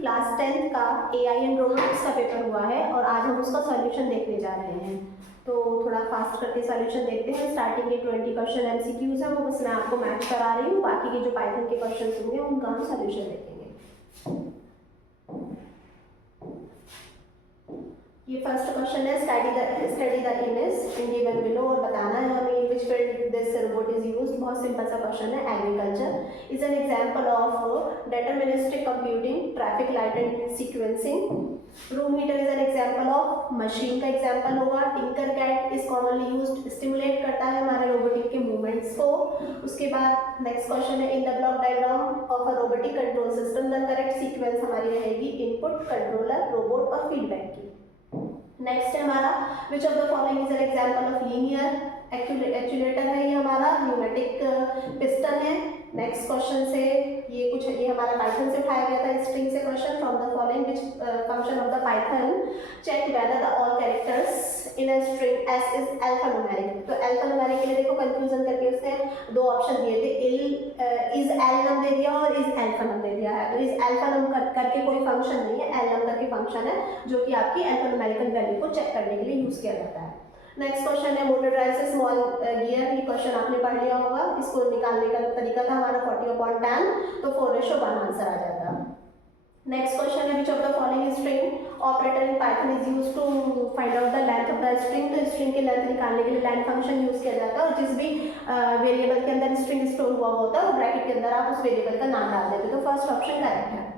Class 10th का AI and robotics का paper हुआ है और आज हम उसका सॉल्यूशन देखने जा रहे हैं। तो थोड़ा फास्ट करके सॉल्यूशन देखते हैं। स्टार्टिंग के 20 क्वेश्चन MCQs है, वो बस मैं आपको मैथ करा रही हूँ, बाकी के जो पाइथन के क्वेश्चन होंगे उनका हम सॉल्यूशन देखेंगे। ये फर्स्ट क्वेश्चन है, study the image in given below, और बताना है हमें in which field this robot is used. बहुत सिंपल सा क्वेश्चन है। Agriculture is an example of deterministic computing, traffic light and sequencing. Room heater is an example of machine का example होगा। Tinker cat is commonly used, stimulate करता है हमारे robotic के movements को। उसके बाद नेक्स्ट क्वेश्चन है, in the block diagram of a robotic control system the correct sequence हमारी रहेगी इनपुट, कंट्रोलर, रोबोट और फीडबैक की। नेक्स्ट है हमारा, विच of the following is an example of linear actuator है, ये हमारा न्यूमेटिक पिस्टन है। नेक्स्ट क्वेश्चन से ये हमारा पाइथन से उठाया गया था, स्ट्रिंग से question. From the following which function of the Python check whether the all characters in a string S is alphanumeric. तो अल्फान्यूमेरिक के लिए देखो कंफ्यूजन करके उसने दो ऑप्शन दिए थे, इज एल नम दे दिया और इज अल्फा नम दे दिया है। तो इज अल्फा नम करके कोई फंक्शन नहीं है, एल नम करके फंक्शन है जो कि आपकी अल्फान्यूमेरिकल वैल्यू को चेक करने के लिए यूज किया जाता है। नेक्स्ट क्वेश्चन है, मोटर ड्राइव से स्मॉल गियर। ये क्वेश्चन आपने पढ़ लिया होगा। इसको निकालने का तरीका था हमारा 40/10, तो 4:1 आंसर आ जाता। नेक्स्ट क्वेश्चन है, which of the following string operator in Python is used to find out the length of the string. तो स्ट्रिंग की लेंथ निकालने के लिए लेंथ फंक्शन यूज किया जाता है, और जिस भी वेरिएबल के अंदर स्ट्रिंग स्टोर हुआ होता है ब्रैकेट के अंदर आप उस वेरिएबल का नाम डाल देते। तो फर्स्ट ऑप्शन करेक्ट है।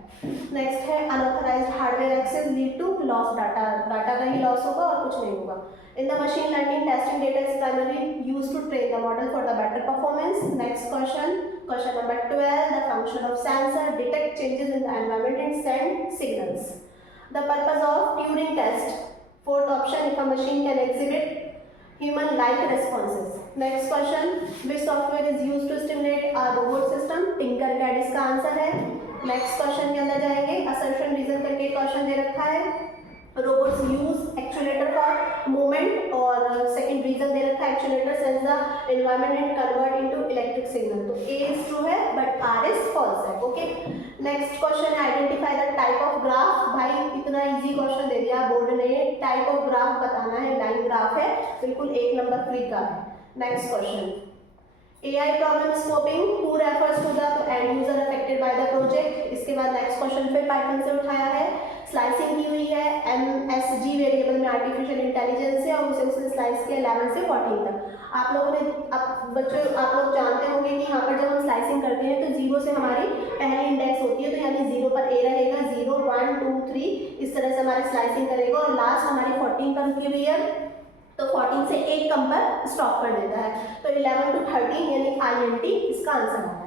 नेक्स्ट है, unauthorised hardware access lead to loss data. Data का ही लॉस होगा और कुछ नहीं होगा। In the machine learning, testing data is primarily used to train the model for the better performance. Next question, question number 12. The function of sensor detect changes in the environment and send signals. The purpose of Turing test. Fourth option, if a machine can exhibit human-like responses. Next question, which software is used to stimulate a robot system? Tinkercad इसका answer है। Next question के अंदर जाएंगे, assertion reason करके question दे रखा है। Robots use actuator for movement, और second reason दे रखा है actuator sense the environment and convert into electric signal. तो ए इज ट्रू है बट आर इज फॉल्स है। ओके, नेक्स्ट क्वेश्चन है, identify the type of graph. भाई इतना इजी क्वेश्चन दे दिया बोर्ड ने, टाइप ऑफ ग्राफ बताना है, लाइन ग्राफ है, बिल्कुल 1 नंबर फ्री का है। Next question, AI problem scoping, who refers to the end user affected by the project. इसके बाद नेक्स्ट क्वेश्चन फिर पाइथन से उठाया है, स्लाइसिंग की हुई है MSG वेरिएबल में आर्टिफिशियल इंटेलिजेंस है, और उसे उसने स्लाइस किया 11 से 14 तक। आप लोगों ने बच्चों आप लोग जानते होंगे कि यहाँ पर जब हम स्लाइसिंग करते हैं तो 0 से हमारी पहली इंडेक्स होती है, तो यानी 0 पर A रहेगा, 0 1 2 3 इस तरह से हमारी स्लाइसिंग करेगा, और लास्ट हमारी 14 पर रुकी हुई है, तो 14 से एक कम पर स्टॉप कर देता है। तो 11 to 13 यानी INT इसका आंसर आता है।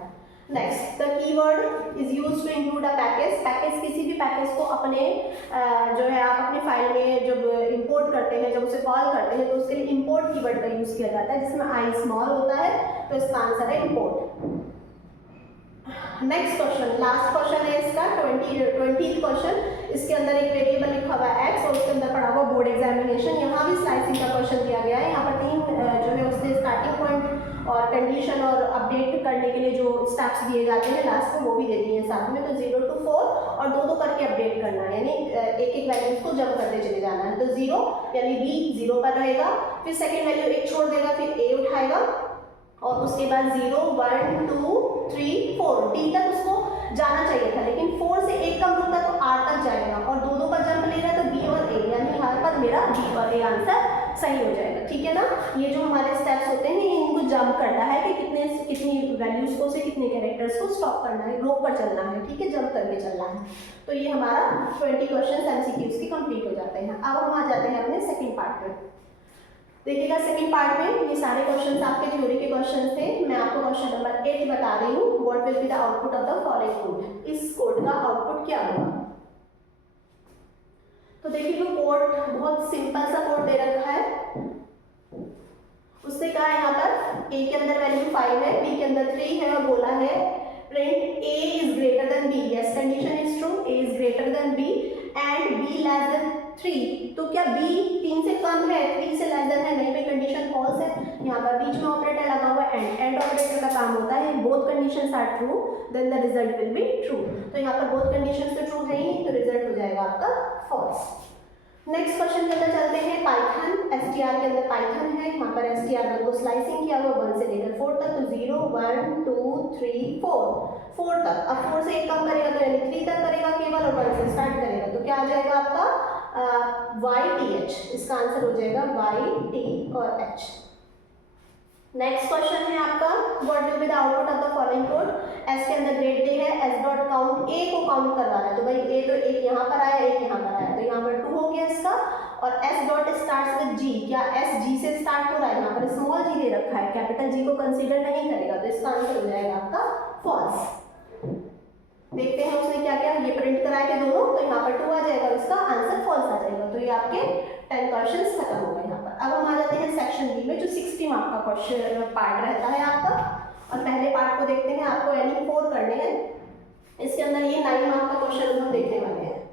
Next, the keyword is used to include a package. Package किसी भी पैकेज को अपने जो है आप अपनी फाइल में जब इंपोर्ट करते हैं, जब उसे कॉल करते हैं, तो उसके लिए इंपोर्ट कीवर्ड का यूज किया जाता है, जिसमें I स्मॉल होता है, तो इसका आंसर है import. Next question, last question है इसका 20th क्वेश्चन। इसके अंदर एक वेरिएबल लिखा हुआ है x, और उसके अंदर पड़ा हुआ बोर्ड एग्जामिनेशन। यहाँ भी स्लाइसिंग का क्वेश्चन दिया गया है। यहाँ पर 3 जो है उसने स्टार्टिंग पॉइंट और कंडीशन और अपडेट करने के लिए जो स्टेप्स दिए जाते हैं लास्ट में, वो भी दे दिए हैं साथ में। तो 0 to 4 और 2 करके अपडेट करना है, यानी एक वैल्यूज को जंप करते चले जाना है। तो 0 यानी B 0 पर रहेगा, फिर सेकेंड वैल्यू 1 छोड़ देगा, फिर A उठाएगा, और उसके बाद 0 1 2 3 4 D तक उसको जाना चाहिए था, लेकिन 4 से 1 कम रुकता तो R तक जाएगा, और 2 पर जंप ले रहा है तो B और A, यानी यहाँ पर मेरा B और A आंसर सही हो जाएगा। ठीक है ना, ये जो हमारे स्टेप्स होते हैं इनको जंप करना है कि कितनी वैल्यूज को से कितने कैरेक्टर्स को स्टॉप करना है, रोक पर चलना है, ठीक है, जंप करके चलना है। तो ये हमारा 20 क्वेश्चन MCQs की कंप्लीट हो जाते हैं। अब हम आ जाते हैं अपने सेकेंड पार्ट में। देखिएगा सेकंड पार्ट में ये सारे क्वेश्चंस आपके थ्योरी के क्वेश्चन थे। मैं आपको क्वेश्चन नंबर 8 बता रही हूँ, what will be the output of the following code. इस कोड का आउटपुट क्या होगा? तो देखिए जो कोड बहुत सिंपल सा कोड दे रखा है, उससे कहा है यहाँ पर A के अंदर वैल्यू 5 है, B के अंदर 3 है, और बोला है print A is greater than B। Yes, condition is true, A is greater than B and B less than 3। तो क्या B 3 से कम है, 3 से लेस देन है? नहीं, पे कंडीशन फॉल्स है। यहाँ पर बीच में ऑपरेटर लगा हुआ है, एंड ऑपरेटर का काम होता है both conditions are true then the result will be true. तो यहाँ पर बोथ कंडीशंस तो ट्रू है ही नहीं, तो आपका फॉल्स। नेक्स्ट क्वेश्चन के अंदर चलते हैं। पाइथन, str के अंदर पाइथन है, यहाँ पर str1 को स्लाइसिंग किया हुआ 1 से लेकर 4 तक, तो 0 1 2 3 4 तक। अब 4 से 1 कम करेगा तो यानी 3 तक करेगा केवल, और 1 से स्टार्ट करेगा तो क्या आ जाएगा आपका YTH। इसका आंसर हो जाएगा YT और H। नेक्स्ट क्वेश्चन है आपका, what will be the output of the following code. S के अंदर ग्रेड डे है, एस डॉट काउंट ए को काउंट करवाना है, तो भाई ए तो एक यहाँ पर आया, एक यहाँ पर आया, तो यहाँ पर 2 हो गया इसका। और एस डॉट स्टार्ट्स विद जी, क्या एस जी से स्टार्ट हो रहा है, यहाँ पर स्मॉल जी दे रखा है, कैपिटल जी को कंसीडर नहीं करेगा, तो इसका आंसर हो जाएगा आपका फॉल्स। देखते हैं उसने क्या क्या ये प्रिंट कराए थे दोनों, तो यहाँ पर 2 आ जाएगा, इसका आंसर फॉल्स आ जाएगा। तो ये आपके 10 क्वेश्चंस खत्म हो गए यहाँ पर। अब हम आ जाते हैं सेक्शन बी में, जो 60 मार्क का क्वेश्चन पार्ट रहता है आपका। और पहले पार्ट को देखते हैं, आपको यानी 4 करने हैं, इसके अंदर ये 9 मार्क का क्वेश्चन हम देखने वाले हैं।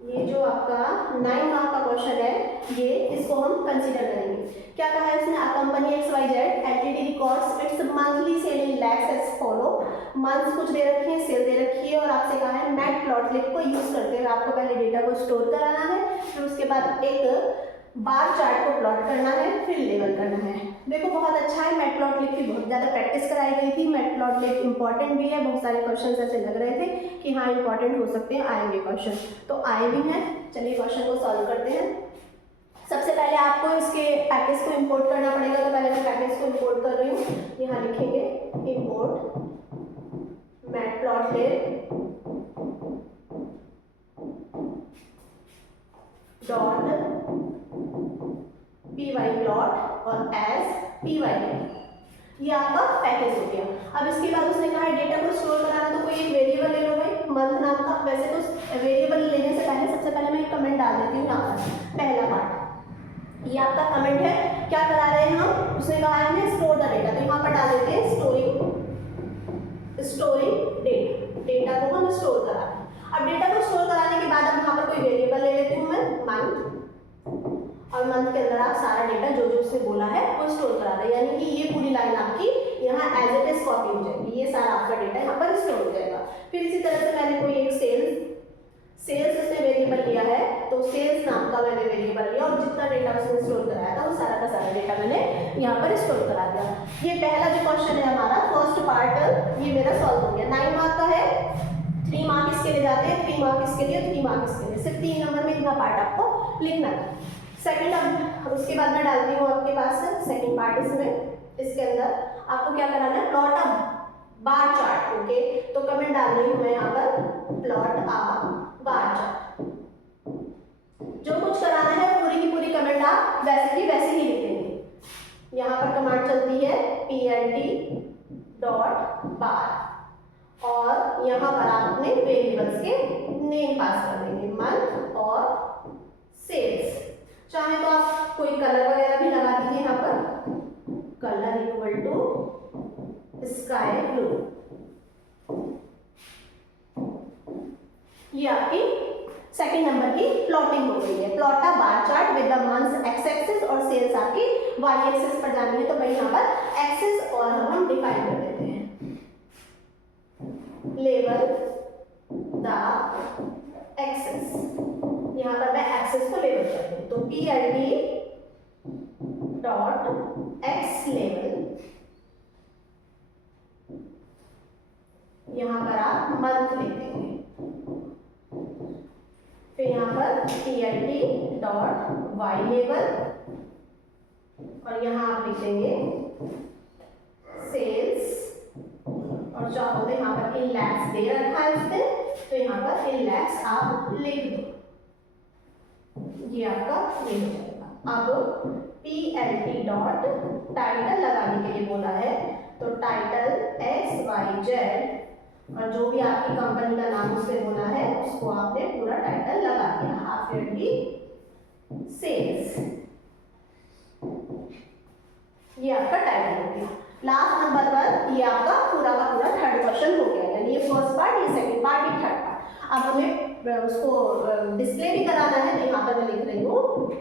ये जो आपका 9 मार्क का क्वेश्चन है, ये इसको हम कंसीडर करेंगे। क्या कहा है इसने, a company XYZ LTD records its monthly sale in lakhs as follow. Month कुछ दे रखी है, सेल दे रखी है, और आपसे कहा है मैटप्लॉटलिब को यूज करते हुए आपको पहले डेटा को स्टोर कराना है, फिर उसके बाद एक बार चार्ट को प्लॉट करना है, फिर लेबल करना है। देखो बहुत अच्छा है, मैटप्लॉटलिब की बहुत ज़्यादा प्रैक्टिस कराई गई थी। मैटप्लॉटलिब इंपॉर्टेंट भी है, बहुत सारे क्वेश्चन ऐसे लग रहे थे कि हाँ इंपॉर्टेंट हो सकते हैं, आएंगे क्वेश्चन, तो आए भी हैं। चलिए क्वेश्चन को सॉल्व करते हैं। सबसे पहले आपको इसके पैकेज को इंपोर्ट करना पड़ेगा, तो पहले मैं पैकेज को इंपोर्ट कर रही हूँ। यहाँ लिखेंगे इंपोर्ट मैटप्लॉटलिब डॉट pyplot और एज py। ये आपका पैकेज हो गया। अब इसके बाद उसने कहा है डेटा को स्टोर कराना, तो कोई एक वेरिएबल ले लो भाई, मंथ नाम का। वैसे तो वेरिएबल लेने से पहले सबसे पहले मैं एक कमेंट डाल देती हूँ यहाँ पर, पहला पार्ट ये आपका कमेंट है। क्या करा रहे हैं हम, उसने कहा है स्टोर द डेटा, तो यहाँ पर डाल देते हैं स्टोरिंग डेटा, डेटा को हम स्टोर करा रहे हैं। अब डेटा को स्टोर कराने के बाद अब यहाँ पर कोई वेरिएबल ले लेती हूँ मैं, मंथ, और मंथ के अंदर आप सारा डेटा जो जो उसने बोला है वो स्टोर करा दें, यानी कि ये पूरी लाइन आपकी यहाँ एज इट इज कॉपी हो जाएगी, ये सारा आपका डेटा यहाँ पर स्टोर हो जाएगा। फिर इसी तरह से मैंने कोई एक सेल्स उसने वेरिएबल लिया है, तो सेल्स नाम का मैंने वेरिएबल लिया, और जितना डेटा उसने स्टोर कराया था वो सारा का सारा डेटा मैंने यहाँ पर स्टोर करा दिया। ये पहला जो क्वेश्चन है हमारा फर्स्ट पार्ट, ये मेरा सॉल्व हो गया। 9 मार्क का है, 3 मार्क इसके लिए जाते हैं, 3 मार्क इसके लिए, 3 मार्क इसके लिए, सिर्फ 3 नंबर में इतना पार्ट आपको लिखना है। सेकंड, अब उसके बाद मैं डालती हूँ आपके पास सेकंड पार्ट इसमें, इसके अंदर आपको क्या कराना है, plot a bar chart. Okay, तो कमेंट डाल रही हूँ मैं यहाँ पर, प्लॉट अ बार चार्ट। जो कुछ कराना है पूरी की पूरी कमेंट आप वैसे ही लिख देंगे। यहाँ पर कमांड चलती है plt डॉट बार, और यहाँ पर आप अपने वेरिएबल्स के नेम पास कर देंगे, मंथ और सेल्स। चाहे तो आप कोई कलर वगैरह भी लगा दीजिए यहाँ पर, colour equal to sky blue. ये आपकी सेकंड नंबर की प्लॉटिंग हो गई है। Plot a bar chart with the months X axis और सेल्स आपकी वाई एक्सिस पर जानी है, तो भाई यहाँ पर एक्सिस और हम डिफाइन कर देते हैं, लेवल द एक्सिस। यहाँ पर मैं एक्सिस को लेवल करती हूँ, तो plt डॉट एक्स लेवल, यहाँ पर आप मंथ लिख देंगे, फिर यहाँ पर plt डॉट वाई लेवल, और यहाँ आप लिख देंगे सेल्स, और चाहो तो यहाँ पर इन लैक्स दे रखा है उसने, तो यहाँ पर इन लैक्स आप लिख दो, ये आपका ये हो जाएगा। अब plt डॉट टाइटल लगाने के लिए बोला है, तो टाइटल XYZ, और जो भी आपकी कंपनी का नाम उसने बोला है उसको आपने पूरा टाइटल लगा दिया, हाफ ईयरली सेल्स, ये आपका टाइटल हो गया। लास्ट नंबर पर ये आपका पूरा का पूरा थर्ड क्वेश्चन हो गया, यानी ये फर्स्ट पार्ट, ये सेकंड पार्ट, ये थर्ड पार्ट। अब हमें उसको डिस्प्ले भी कराना है, तो यहाँ पर मैं लिख रही हूँ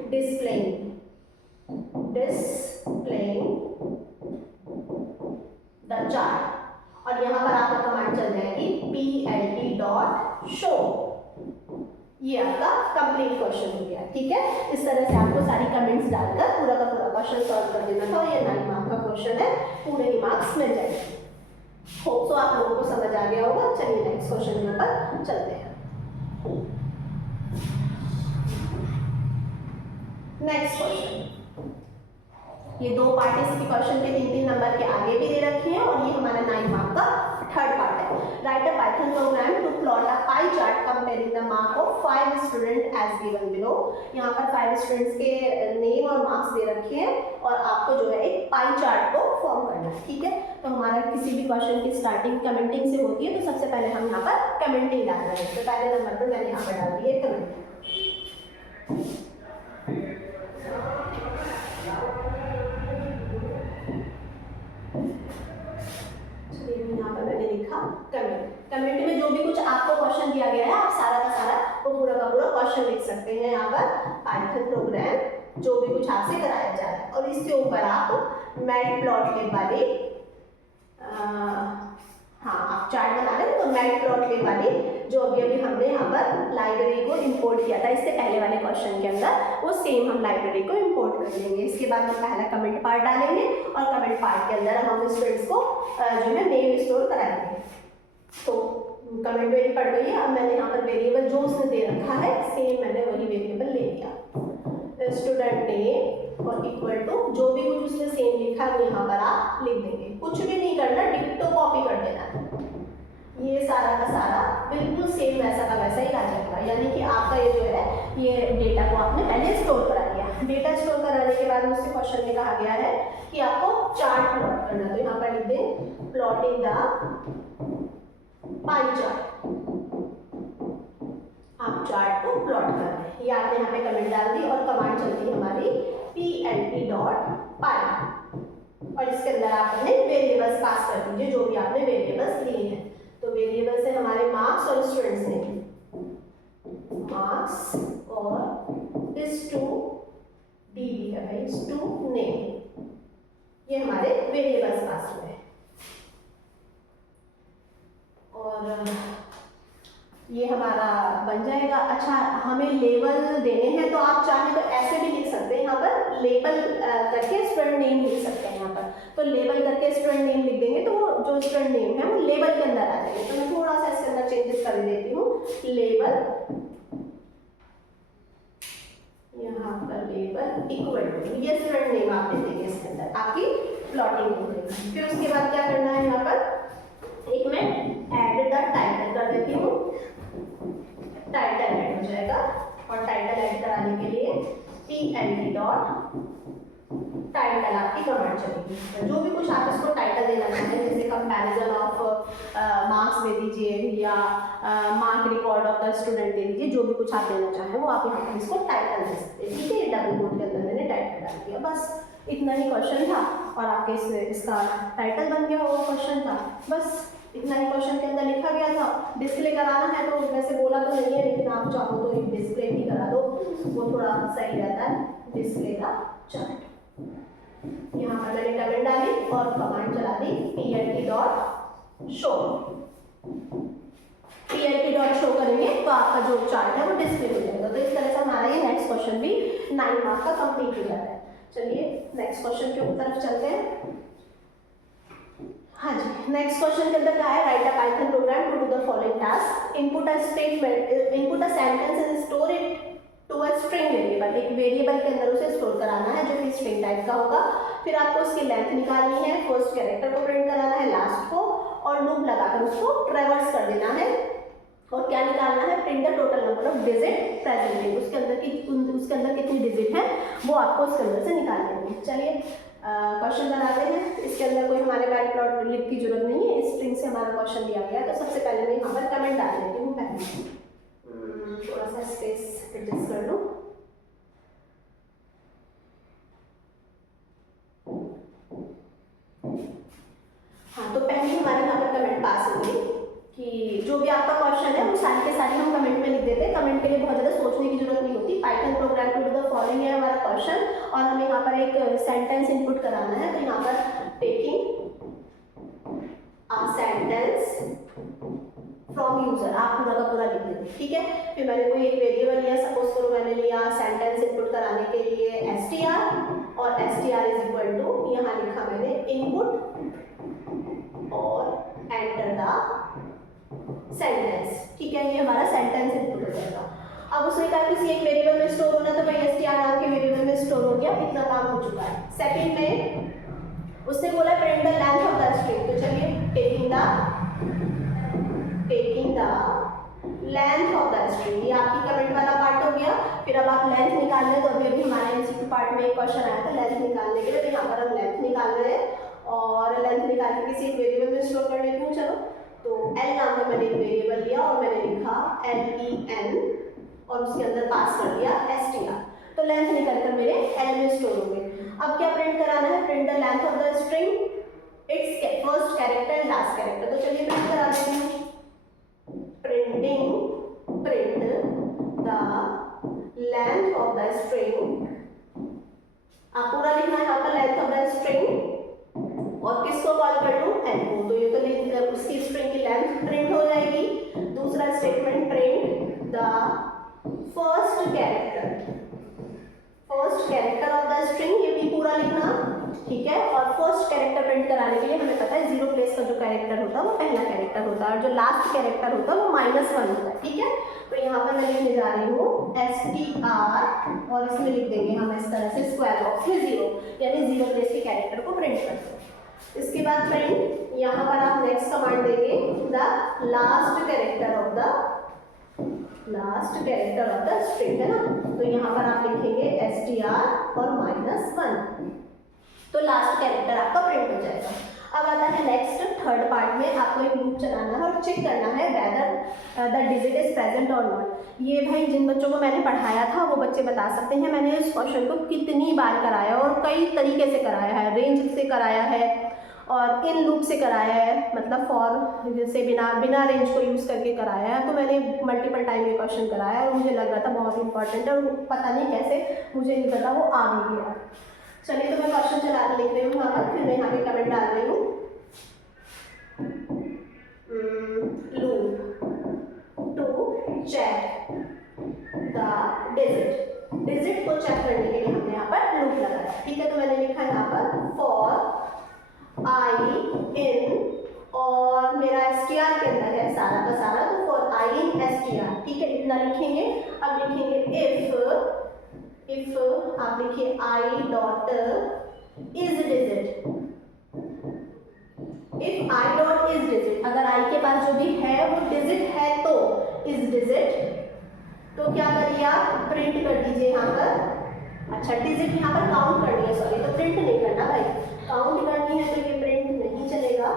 डिस्प्लेइंग द चार्ट, और और यहाँ पर आपका कमांड चल जाएगी plt.show। ये आपका कंप्लीट क्वेश्चन हो गया, ठीक है। इस तरह से आपको सारी कमेंट्स डालकर पूरा का पूरा क्वेश्चन सॉल्व कर देना था। ये 9 मार्क का क्वेश्चन है, पूरे ही मार्क्स मिल जाएंगे। होप सो आप लोगों को समझ आ गया होगा। चलिए नेक्स्ट क्वेश्चन के ऊपर चलते हैं। नेक्स्ट क्वेश्चन, ये 2 पार्ट इसके क्वेश्चन के 3-3 नंबर के आगे भी दे रखे हैं और ये हमारा 9 मार्क का थर्ड पार्ट है। Write a Python program to plot a pie chart comparing the mark of 5 student as given below. यहाँ पर 5 स्टूडेंट्स के नेम और मार्क्स दे रखे हैं और आपको जो है एक पाई चार्ट को फॉर्म करना है, ठीक है। तो हमारा किसी भी क्वेश्चन की स्टार्टिंग कमेंटिंग से होती है, तो सबसे पहले हम यहाँ पर कमेंटिंग डाल रहे हैं। तो पहले नंबर पर मैंने यहाँ पर डाल दी है कमेंटिंग। यहाँ पर मैंने लिखा कमेंट। कमेंट में जो भी कुछ आपको क्वेश्चन दिया गया है, आप सारा का सारा वो पूरा का पूरा क्वेश्चन लिख सकते हैं। यहाँ पर पाइथन प्रोग्राम जो भी कुछ आपसे कराया जा रहा है और इसके ऊपर आप मैटप्लॉटलिब वाली आप चार्ट बना रहे हैं, तो मैटप्लॉटलिब वाली जो अभी हमने यहाँ पर लाइब्रेरी को इंपोर्ट किया था इससे पहले वाले क्वेश्चन के अंदर, वो सेम हम लाइब्रेरी को इंपोर्ट कर लेंगे। इसके बाद हम पहला कमेंट पार्ट डालेंगे और कमेंट पार्ट के अंदर हम स्टूडेंट्स को जो है नेम स्टोर कराएंगे। तो कमेंट मेरी पड़ गई है। अब मैंने यहाँ पर वेरिएबल जो उसने दे रखा है सेम मैंने वही वेरिएबल ले लिया, स्टूडेंट नेम और इक्वल टू जो भी कुछ उसने सेम लिखा है वो यहाँ पर आप लिख देंगे। कुछ भी नहीं करना, डिक्टो कॉपी कर देना है। ये सारा का सारा बिल्कुल सेम वैसा का वैसा ही आ जाएगा, यानी कि आपका ये जो है ये डेटा को आपने पहले स्टोर करा लिया। डेटा स्टोर कराने के बाद मुझसे क्वेश्चन में कहा गया है कि आपको चार्ट प्लॉट करना, तो यहाँ पर लिख दें प्लॉटिंग द पाई चार्ट। आप चार्ट को प्लॉट कर रहे हैं, ये आपने यहाँ पे कमेंट डाल दी और कमांड चलती है हमारी plt.py और इसके अंदर आप अपने वेरिएबल्स पास कर दीजिए, जो भी आपने वेरिएबल्स लिए हैं। तो वेरिएबल्स है हमारे मार्क्स और स्टूडेंट्स नेम, मार्क्स और इस टू डीबी का है, इस टू नेम, ये हमारे वेरिएबल्स पास हुए हैं। और ये हमारा बन जाएगा। अच्छा, हमें लेबल देने हैं तो आप चाहे तो ऐसे भी लिख सकते हैं, यहाँ पर लेबल करके स्टूडेंट नेम लिख सकते हैं। यहाँ पर तो लेबल करके स्टूडेंट नेम लिख देंगे तो वो जो स्टूडेंट नेम है वो लेबल के अंदर आ जाएंगे। तो मैं थोड़ा सा इसके अंदर चेंजेस कर देती हूँ, लेबल, यहाँ पर लेबल इक्वल टू ये स्टूडेंट नेम आप लिख देंगे इसके अंदर, आपकी प्लॉटिंग हो जाएगी। फिर उसके बाद क्या करना है, यहाँ पर एक मैं एड द टाइटल कर देती हूँ, टाइटल ऐड हो जाएगा। और टाइटल ऐड कराने के लिए plt डॉट टाइटल आपकी कमांड चलेगी। जो भी कुछ आप इसको टाइटल देना चाहते हैं, जैसे कंपैरिजन ऑफ मार्क्स दे दीजिए या mark record of the student दे दीजिए, जो भी कुछ आप देना चाहें वो आप यहाँ पर इसको टाइटल दे सकते हैं, ठीक है। डबल कोट के अंदर मैंने टाइटल डाल दिया, बस इतना ही क्वेश्चन था और आपके इसका टाइटल बन गया वो क्वेश्चन था, बस इतना ही क्वेश्चन के अंदर लिखा गया था। डिस्प्ले कराना है तो वैसे बोला तो नहीं है, लेकिन आप चाहो तो एक डिस्प्ले भी करा दो, वो थोड़ा सही रहता है, डिस्प्ले का चार्ट। यहाँ पर मैंने कमेंट डाली और कमांड चला दी plt.show। plt.show करेंगे तो आपका जो चार्ट है वो डिस्प्ले हो जाएगा। तो इस तरह से हमारा ये नेक्स्ट क्वेश्चन भी 9 मार्क का कंप्लीट हो जाता है। चलिए नेक्स्ट क्वेश्चन के तरफ चलते हैं। हाँ जी, नेक्स्ट क्वेश्चन के अंदर क्या है, write a Python program to do the following task, input a statement, input a sentence and store it to a string variable. एक वेरिएबल के अंदर उसे स्टोर कराना है जो कि स्ट्रिंग टाइप का होगा। फिर आपको उसकी लेंथ निकालनी है, फर्स्ट कैरेक्टर को प्रिंट कराना है, लास्ट को, और लूप लगाकर उसको ट्रैवर्स कर देना है। और क्या निकालना है, print the total number of digit present, उसके अंदर कितनी डिजिट है वो आपको उसके अंदर से निकालनी है। चलिए क्वेश्चन बनाते हैं। इसके अंदर कोई हमारे मैटप्लॉटलिब की जरूरत नहीं है, स्ट्रिंग से हमारा क्वेश्चन दिया गया है। तो सबसे पहले मैं यहाँ पर कमेंट डाल देती हूँ, पहले थोड़ा सा स्पेस एडजस्ट कर लूँ। हाँ, तो पहले हमारे यहाँ पर कमेंट पास हो गई कि जो भी आपका क्वेश्चन है वो सारी के सारी हम कमेंट में लिख देते हैं। कमेंट के लिए बहुत ज़्यादा सोचने की जरूरत नहीं होती। Python program to do the following है हमारा क्वेश्चन और हमें यहाँ पर एक सेंटेंस इनपुट कराना है। तो यहाँ पर टेकिंग अ सेंटेंस यूजर, आप पूरा का पूरा लिख देंगे, ठीक है। फिर मैंने कोई एक वेरिएबल लिया, सपोज करो मैंने लिया सेंटेंस इनपुट कराने के लिए str, और str इज इक्वल टू, यहाँ लिखा मैंने इनपुट और एंटर द सेंटेंस, ठीक है। ये हमारा सेंटेंस इनपुट हो जाएगा। अब उसने कहा किसी एक वेरिएबल में स्टोर होना, तो भाई str नाम के वेरिएबल में स्टोर हो गया, इतना काम हो चुका है। सेकंड में उसने बोला print the length of the string, तो चलिए taking the length of the string, ये आपकी कमेंट वाला पार्ट हो गया। फिर अब आप लेंथ निकाल लें, तो अभी हमारे एमसीक्यू पार्ट में एक क्वेश्चन आया था लेंथ निकालने के लिए, तो यहाँ पर हम लेंथ निकाल रहे हैं, और लेंथ निकाल के किसी एक वेरिएबल में स्टोर कर लेती हूँ। चलो, तो l नाम का मैंने एक वेरिएबल लिया और मैंने लिखा len और उसके अंदर पास कर दिया str, तो लेंथ निकल कर मेरे l में स्टोर हो गए। अब क्या प्रिंट कराना है, print the length of the string, it's first character and last character, तो चलिए प्रिंट करा देते हैं। Print the length of the string, आप पूरा लिखना है यहाँ पर लेंथ ऑफ द स्ट्रिंग, और किसको कॉल कर लूँ, l को, तो ये तो लिख उसकी स्ट्रिंग की लेंथ प्रिंट हो जाएगी। दूसरा statement, print the first character of the string, ये भी पूरा लिखना, ठीक है। और फर्स्ट कैरेक्टर प्रिंट कराने के लिए हमें पता है जीरो प्लेस का जो कैरेक्टर होता है वो पहला कैरेक्टर होता है, और जो लास्ट कैरेक्टर होता है वो -1 होता है, ठीक है। तो यहाँ पर मैं लिखने जा रही हूँ str, और इसमें लिख देंगे हम इस तरह से स्क्वायर बॉक्स में 0, यानी जीरो प्लेस के कैरेक्टर को प्रिंट करते हैं। इसके बाद प्रिंट, यहाँ पर आप नेक्स्ट कमांड देंगे the last character of the string, है ना, तो यहाँ पर आप लिखेंगे str और -1, तो लास्ट कैरेक्टर आपका प्रिंट हो जाएगा। अब आता है नेक्स्ट थर्ड पार्ट में, आपको एक लूप चलाना है और चेक करना है whether the digit is present और नॉट। ये भाई जिन बच्चों को मैंने पढ़ाया था वो बच्चे बता सकते हैं, मैंने इस क्वेश्चन को कितनी बार कराया और कई तरीके से कराया है, रेंज से कराया है और इन लूप से कराया है, मतलब फॉर जैसे बिना रेंज को यूज़ करके कराया है। तो मैंने मल्टीपल टाइम ये क्वेश्चन कराया और मुझे लग रहा था बहुत इंपॉर्टेंट है, और पता नहीं कैसे मुझे नहीं पता वो आ भी गया। चलिए, तो मैं क्वेश्चन चला लिख रही हूँ यहाँ पर, फिर मैं यहाँ पे कमेंट डाल रही हूँ, loop to check the digit को चेक करने के लिए हमने यहाँ पर लूप लगाया, ठीक है। तो मैंने लिखा यहाँ पर फॉर i in, और मेरा str के अंदर है सारा का सारा, तो फॉर i in str, ठीक है, इतना लिखेंगे। अब लिखेंगे if आप लिखिए i dot is digit, if i dot is digit, अगर i के पास जो भी है वो डिजिट है तो इज डिजिट, तो क्या करिए आप प्रिंट कर दीजिए यहाँ पर। अच्छा, डिजिट यहाँ पर काउंट करनी है, सॉरी, तो प्रिंट नहीं करना भाई, काउंट करनी है तो ये प्रिंट नहीं चलेगा,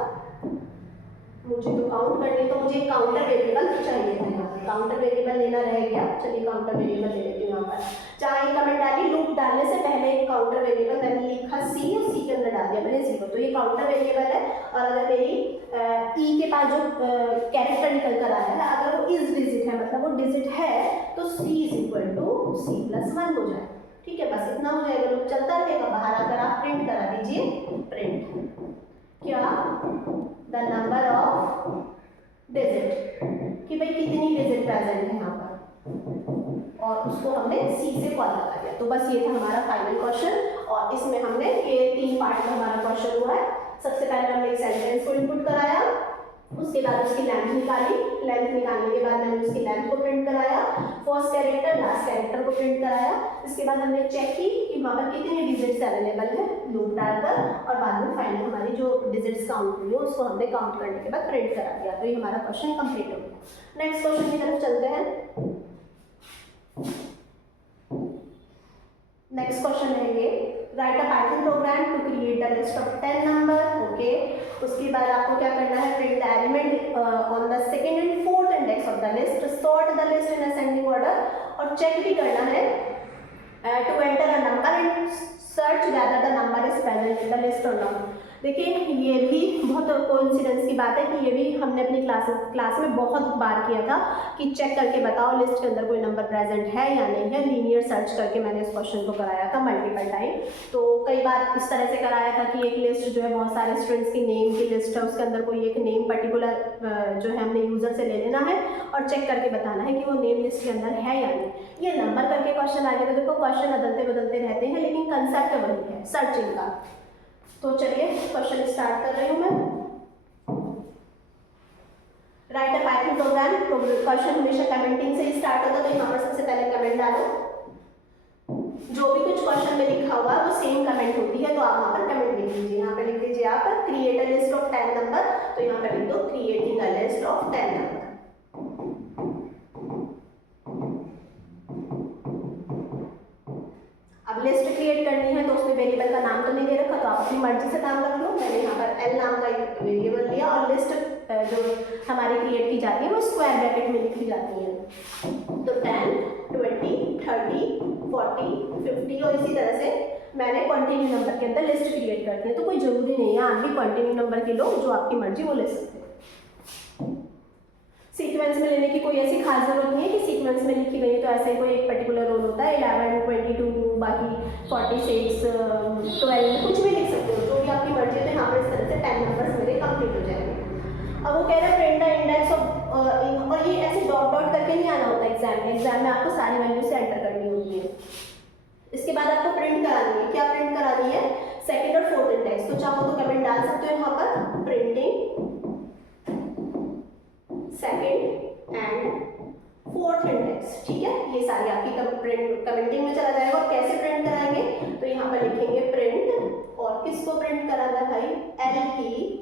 मुझे तो काउंट करनी है, तो मुझे काउंटर वेरिएबल चाहिए था, यहाँ पे काउंटर वेरिएबल लेना रह गया। चलिए काउंटर वेरिएबल ले लेती हूँ यहाँ पर, जहाँ ये कमेंट डाली लूप डालने से पहले एक काउंटर वेरिएबल मैंने लिखा c, और c के अंदर डाल दिया मैंने 0, तो ये काउंटर वेरिएबल है। और अगर मेरी e के पास जो कैरेक्टर निकल कर आया है, अगर वो इज डिजिट है, मतलब वो डिजिट है, तो c is equal to c+1 हो जाए, ठीक है। बस इतना हो जाएगा, लूप चलता रहेगा। बाहर आकर आप प्रिंट करा दीजिए, प्रिंट क्या, द नंबर ऑफ डिजिट, कि भाई कितनी डिजिट प्रेजेंट है यहाँ पर, और उसको हमने सी से कॉल लगा दिया। तो बस ये था हमारा फाइनल क्वेश्चन, और इसमें हमने ये 3 पार्ट में हमारा क्वेश्चन हुआ है। सबसे पहले हमने एक सेंटेंस को इनपुट कराया, उसके बाद उसकी लेंथ निकाली, लेंथ निकालने के बाद मैंने उसकी लेंथ को प्रिंट कराया, फर्स्ट कैरेक्टर लास्ट कैरेक्टर को प्रिंट कराया। इसके बाद हमने चेक की कि वहाँ पर कितने डिजिट्स अवेलेबल है लूप डालकर, और बाद में फाइनल हमारी जो डिजिट्स काउंट हुई है उसको हमने काउंट करने के बाद प्रिंट करा दिया। तो ये हमारा क्वेश्चन कंप्लीट हो गया। नेक्स्ट क्वेश्चन की तरफ चलते हैं। नेक्स्ट क्वेश्चन है ये, write a Python program to create the list of 10 number. Okay, उसके बाद आपको क्या करना है, print the element on the second and fourth index of the list, sort the list in ascending order, और check भी करना है to enter a number and search whether the number is present in the list और not. देखिए, ये भी बहुत coincidence की बात है कि ये भी हमने अपनी क्लास में बहुत बार किया था कि चेक करके बताओ लिस्ट के अंदर कोई नंबर प्रेजेंट है या नहीं है। लीनियर सर्च करके मैंने इस क्वेश्चन को कराया था मल्टीपल टाइम। तो कई बार इस तरह से कराया था कि एक लिस्ट जो है बहुत सारे स्टूडेंट्स की नेम की लिस्ट है, उसके अंदर कोई एक नेम पर्टिकुलर जो है हमने यूजर से ले लेना है और चेक करके बताना है कि वो नेम लिस्ट के अंदर है या नहीं। ये नंबर करके क्वेश्चन आ गया। तो देखो क्वेश्चन बदलते बदलते रहते हैं लेकिन कंसेप्ट वही है सर्चिंग का। तो चलिए क्वेश्चन स्टार्ट कर रही हूँ मैं। Right a Python programme. Question हमेशा कमेंटिंग से ही स्टार्ट होता है, तो यहाँ पर सबसे पहले कमेंट डालो। जो भी कुछ क्वेश्चन में लिखा हुआ है वो सेम कमेंट होती है, तो आप वहाँ पर कमेंट लिख लीजिए। यहाँ पे लिख दीजिए आप create a list of 10 number, तो यहाँ पे लिख दो creating a list of 10 number. अब लिस्ट क्रिएट करनी है तो उसमें वेरिएबल का नाम तो नहीं दे रखा, तो आप अपनी मर्जी से नाम रख लो। मैंने यहाँ पर एल नाम का एक वेरिएबल लिया और लिस्ट जो हमारी क्रिएट की जाती है वो स्क्वायर ब्रैकेट में लिखी जाती है। तो 10, 20, 30, 40, 50 और इसी तरह से मैंने कंटिन्यू नंबर के अंदर लिस्ट क्रिएट करती है। तो कोई जरूरी नहीं है आप भी कंटिन्यू नंबर की लो, जो आपकी मर्जी वो ले सकते हैं। सीक्वेंस में लेने की कोई ऐसी खास जरूरत नहीं है कि सीक्वेंस में लिखी गई तो ऐसे कोई एक पर्टिकुलर रोल होता है 11, 22, बाकी 46, 12 कुछ भी लिख सकते हो, जो भी आपकी मर्जी है। तो यहाँ पर इस तरह से 10 नंबर्स मेरे कंप्लीट हो जाएंगे। अब वो कह रहे हैं प्रिंट द इंडेक्स ऑफ, और ये ऐसे डॉट डॉट करके नहीं आना होता एग्जाम में आपको सारी वैल्यू से एंटर करनी होती है। इसके बाद आपको प्रिंट करानी है। क्या प्रिंट करानी है? सेकंड और फोर्थ इंडेक्स। तो चाहो तो कमेंट डाल सकते हो यहाँ पर printing second and fourth index. ठीक है, ये सारी आपकी कमेंटिंग में चला जाएगा। और कैसे प्रिंट कराएंगे? तो यहाँ पर लिखेंगे प्रिंट, और किसको प्रिंट कराना भाई? एल की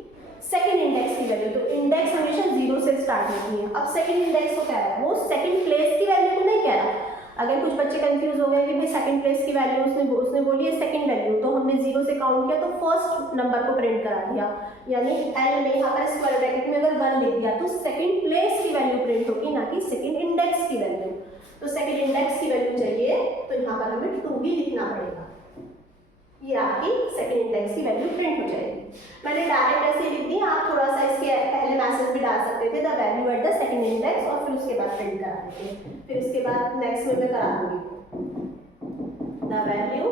सेकंड इंडेक्स की वैल्यू। तो इंडेक्स हमेशा 0 से स्टार्ट होती है। अब सेकंड इंडेक्स को कह रहा है, वो सेकंड प्लेस की वैल्यू को नहीं कह रहा। अगर कुछ बच्चे कंफ्यूज हो गए कि भाई सेकंड प्लेस की वैल्यू उसने बोली है सेकंड वैल्यू, तो हमने 0 से काउंट किया तो फर्स्ट नंबर को प्रिंट करा दिया। यानी एल में यहाँ पर स्क्वायर ब्रैकेट में अगर 1 लिख दिया तो सेकंड प्लेस की वैल्यू प्रिंट होगी, ना कि सेकंड इंडेक्स की वैल्यू। तो सेकंड इंडेक्स की वैल्यू चाहिए तो यहाँ पर हमें 2 ही लिखना पड़ेगा। ये आपकी सेकंड इंडेक्स की वैल्यू प्रिंट हो जाएगी। मैंने डायरेक्ट ऐसे लिख दी, आप थोड़ा सा इसके पहले मैसेज भी डाल सकते थे, the value at the second index, और फिर उसके बाद प्रिंट करा देते। फिर इसके बाद नेक्स्ट में मैं करा दूंगी the value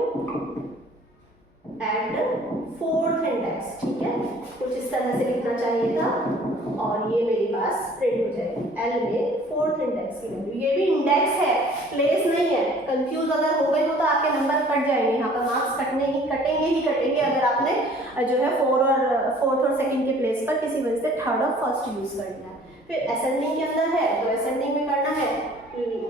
at fourth index. ठीक है, कुछ इस तरह से लिखना चाहिए था, और ये मेरे पास प्रिंट हो जाएगी एल में फोर्थ इंडेक्स की वैल्यू। ये भी इंडेक्स है, प्लेस नहीं है। कंफ्यूज अगर हो गए हो तो आपके नंबर कट जाएंगे, यहाँ पर मार्क्स कटेंगे अगर आपने जो है फोर्थ और सेकंड के प्लेस पर किसी वजह से थर्ड और फर्स्ट यूज कर दिया है। फिर असेंडिंग के अंदर है तो असेंडिंग में करना है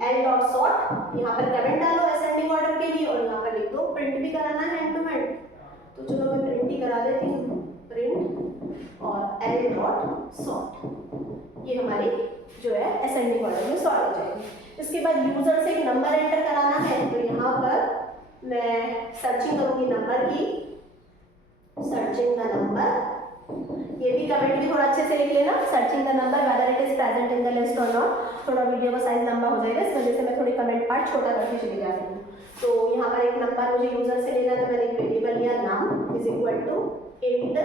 एल डॉट सॉर्ट। यहाँ पर कमेंट डालो असेंडिंग ऑर्डर के लिए, और यहाँ पर लिख दो प्रिंट भी कराना है एंड टू एंड। तो चलो मैं प्रिंट ही करा देती हूँ, प्रिंट और एल डॉट सॉर्ट। ये हमारी जो है असेंडिंग ऑर्डर में सॉर्ट हो जाएगी। इसके बाद यूजर से एक नंबर एंटर कराना है, तो यहाँ पर मैं सर्चिंग करूंगी नंबर की, सर्चिंग द नंबर। ये भी कमेंट भी थोड़ा अच्छे से लिख लेना, searching the number whether it is present in the list और नॉट। थोड़ा वीडियो का साइज लंबा हो जाएगा, इस वजह से मैं थोड़ी कमेंट पार्ट छोटा करके चली जा रही हूँ। तो यहाँ पर एक नंबर मुझे यूजर से लेना, तो मैंने एक वेरिएबल लिया नाम is equal to int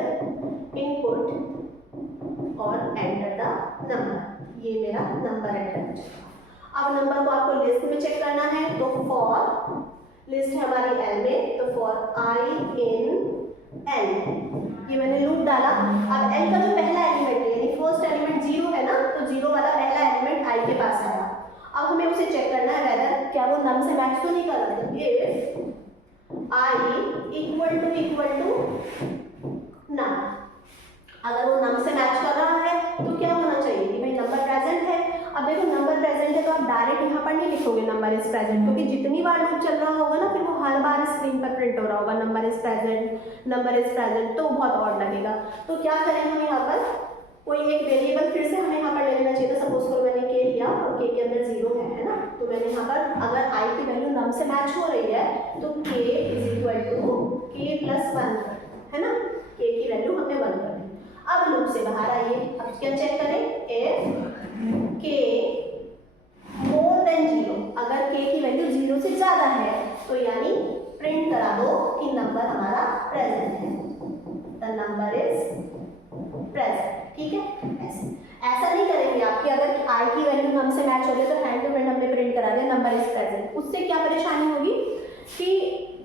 input और एंटर द नंबर। ये मेरा नंबर एंटर हो जाएगा। अब नंबर को आपको लिस्ट में चेक करना है, तो फॉर लिस्ट है हमारी एल में, तो फॉर आई इन एल, ये मैंने लूप डाला। अब एल का जो पहला एलिमेंट है यानी फर्स्ट एलिमेंट 0 है ना, तो 0 वाला पहला एलिमेंट आई के पास आया। अब हमें उसे चेक करना है वेदर क्या वो नम से मैच तो नहीं कर रहा है। ये आई इक्वल टू नम, अगर वो नम से मैच कर रहा है तो क्या होना चाहिए कि भाई नंबर प्रेजेंट है। अब देखो नंबर प्रेजेंट है तो आप डायरेक्ट यहाँ पर नहीं लिखोगे नंबर इज प्रेजेंट, क्योंकि जितनी बार लूप चल रहा होगा ना फिर वो हर बार स्क्रीन पर प्रिंट हो रहा होगा नंबर इज प्रेजेंट, तो बहुत ऑड लगेगा। तो क्या करें हम यहाँ पर कोई एक वेरिएबल फिर से हमें यहाँ पर ले लेना चाहिए। सपोज करो मैंने के लिया और के के अंदर 0 है ना, तो मैंने यहाँ पर अगर आई की वैल्यू नम से मैच हो रही है तो के इज इक्वल टू के प्लस 1 है ना, के की वैल्यू हमने 1 कर दी। अब लूप से बाहर आइए, अब क्या चेक करें, इफ के मोर देन 0, अगर के की वैल्यू 0 से ज्यादा है तो यानी प्रिंट करा दो कि नंबर हमारा प्रेजेंट है, द नंबर इज प्रेजेंट। ठीक ठीक है, ऐसे ऐसा नहीं करेंगे आपकी अगर आई की वैल्यू नम से मैच हो गई तो हैंड टू हैंड हमने प्रिंट करा दिया नंबर इज प्रेजेंट, उससे क्या परेशानी होगी कि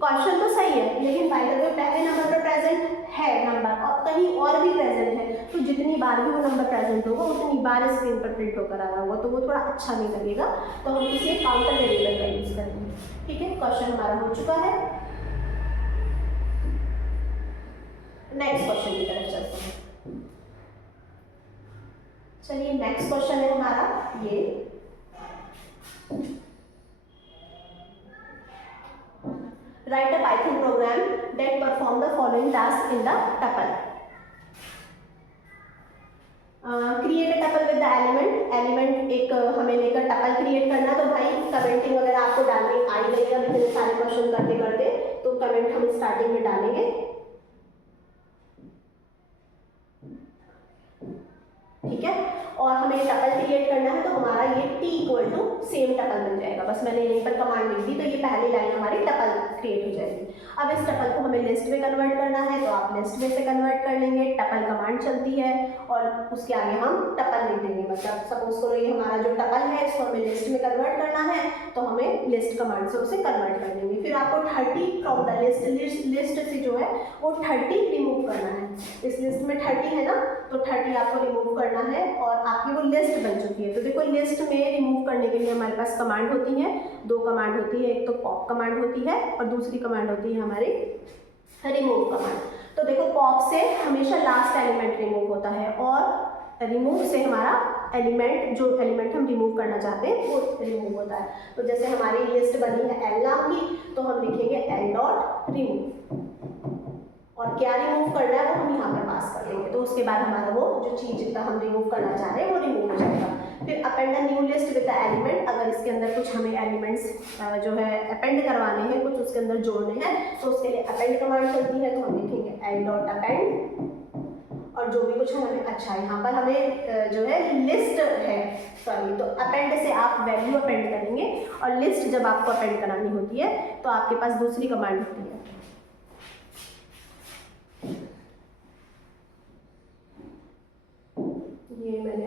क्वेश्चन तो सही है लेकिन बाय द वे पहले नंबर पर प्रेजेंट है नंबर और कहीं और भी प्रेजेंट है, तो जितनी बार भी वो नंबर प्रेजेंट होगा उतनी बार स्क्रीन पर प्रिंट होकर आ रहा होगा, तो वो थोड़ा अच्छा नहीं लगेगा, तो हम इसे काउंटर वेरिएबल का यूज करेंगे। ठीक है, क्वेश्चन हमारा हो चुका है। नेक्स्ट क्वेश्चन की तरफ चलते हैं। चलिए नेक्स्ट क्वेश्चन है हमारा ये, write a Python program that perform the following task in the tuple. Create a tuple with the element एक हमें लेकर टपल क्रिएट करना, तो भाई कमेंटिंग वगैरह आपको डालनी आई नहीं है इतने सारे क्वेश्चन करते करते, तो कमेंट हम स्टार्टिंग में डालेंगे। ठीक है, और हमें टपल क्रिएट करना है तो हमारा ये t equal to same tuple बन जाएगा, बस मैंने यहीं पर कमांड लिख दी तो ये पहली लाइन हमारी टपल क्रिएट हो जाएगी। अब इस टपल को हमें लिस्ट में कन्वर्ट करना है तो आप लिस्ट में से कन्वर्ट कर लेंगे, टपल कमांड चलती है और उसके आगे हम टपल लिख देंगे, मतलब सपोज करो ये हमारा जो टपल है इसको हमें लिस्ट में कन्वर्ट करना है तो हमें लिस्ट कमांड से उसे कन्वर्ट कर देंगे। फिर आपको 30 फ्रॉम द लिस्ट से जो है वो 30 रिमूव करना है, इस लिस्ट में 30 है ना तो 30 आपको रिमूव करना है और आपकी वो लिस्ट बन चुकी है। तो देखो लिस्ट में रिमूव करने के लिए हमारे पास कमांड होती है, दो कमांड होती है, एक तो पॉप कमांड होती है और दूसरी कमांड होती है हमारी रिमूव कमांड। तो देखो पॉप से हमेशा लास्ट एलिमेंट रिमूव होता है और रिमूव से हमारा एलिमेंट जो एलिमेंट हम रिमूव करना चाहते हैं वो रिमूव होता है। तो जैसे हमारी लिस्ट बनी है एल नाम की तो हम लिखेंगे एल डॉट रिमूव और क्या रिमूव करना है वो हम यहाँ पर पास कर देंगे, तो उसके बाद हमारा वो जो चीज हम रिमूव करना चाह रहे हैं वो रिमूव हो जाएगा। फिर append a new list with the element, अगर इसके अंदर कुछ हमें एलिमेंट्स जो है अपेंड करवाने हैं, कुछ उसके अंदर जोड़ने हैं तो उसके लिए अपेंड कमांड चलती है, तो हम लिखेंगे एल डॉट अपेंड और जो भी कुछ हमें अच्छा यहाँ पर हमें जो है लिस्ट है सॉरी, तो अपेंड से आप वैल्यू अपेंड करेंगे और लिस्ट जब आपको अपेंड करानी होती है तो आपके पास दूसरी कमांड होती है। ये मैंने